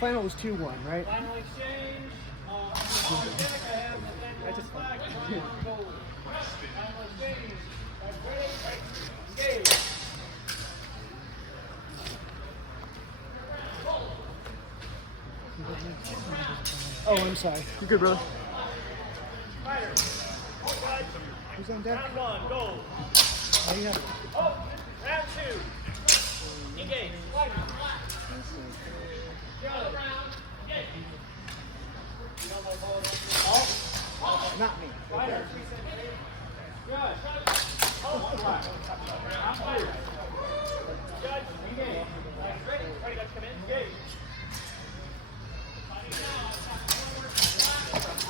final was 2-1, right? Final exchange. On deck, I have Nathaniel Black, Ryan on gold. Final exchange. Ready? Engage. Oh, I'm sorry. You're good, brother. Fighters. Who's on deck? Round one, gold. Oh, you have it. Oh, round two. Engage. Fighters. Not me. Fighters. Good. Oh, black. I'm fighter. Judge, engage. Ready? Ready, guys, come in. Engage.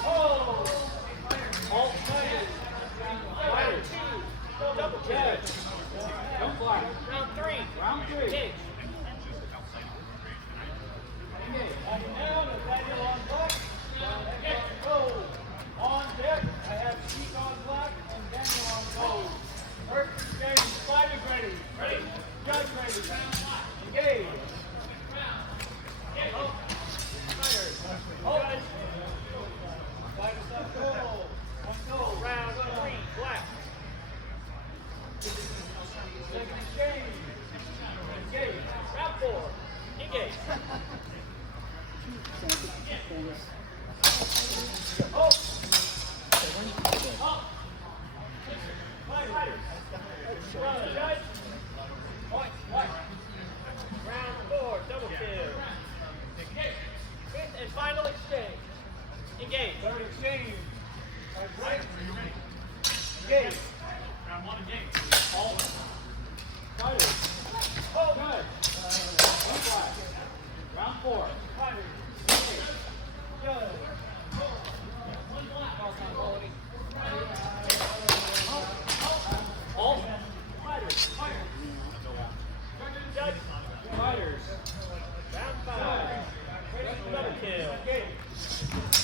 Oh! All fighters. Fighter two. Double judge. No fly. Round three. Round three. Engage. Engage. Now, Nathaniel on black. Go. On deck, I have Sheik on black and Daniel on gold. First exchange, fighters ready. Ready. Judge ready. Engage. Oh. Fighters. Oh. Fighters up goal. One goal. Round three, black. Second exchange. Engage. Round four. Engage. Oh. Oh. Fighters. Judge. Point. White. Round four, double kill. Fifth and final exchange. Engage. Third exchange. Right. Engage. Round one, engage. All. Fighters. Oh, good. One black. Round four. Fighters. Engage. Good. One black. Quality. All. Fighters. Fighters. Judge. Fighters. Round five. Double kill. Engage.